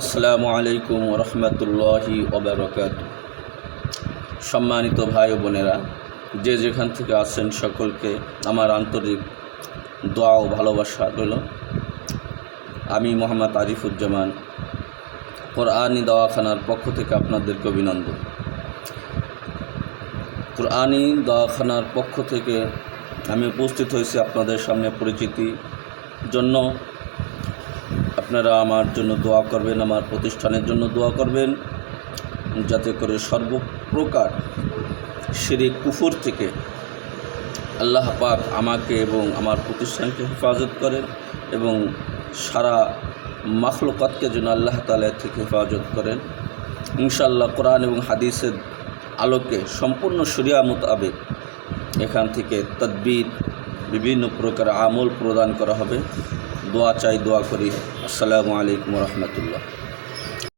আসসালামু আলাইকুম রহমতুল্লাহি ওবারাকাতুহু। সম্মানিত ভাই ও বোনেরা, যে যেখান থেকে আছেন সকলকে আমার আন্তরিক দোয়া ও ভালোবাসা রইল। আমি মোহাম্মদ আরিফুজ্জামান, কোরআনী দওয়াখানার পক্ষ থেকে আপনাদেরকে অভিনন্দন। কোরআনী দওয়াখানার পক্ষ থেকে আমি উপস্থিত হয়েছি আপনাদের সামনে পরিচিতির জন্য। আপনারা আমার জন্য দোয়া করবেন, আমার প্রতিষ্ঠানের জন্য দোয়া করবেন, যাতে করে সর্বপ্রকার শিরক কুফর থেকে আল্লাহ পাক আমাকে এবং আমার প্রতিষ্ঠানকে হেফাজত করেন এবং সারা মাখলুকাতকে যেন আল্লাহ তাআলা থেকে হেফাজত করেন। ইনশাআল্লাহ কোরআন এবং হাদিসের আলোকে সম্পূর্ণ শরিয়া মোতাবেক এখান থেকে তাদবির বিভিন্ন প্রকার আমল প্রদান করা হবে। দোয়া চাই, দোয়া করি। আসসালামু আলাইকুম রহমতুল্লাহ।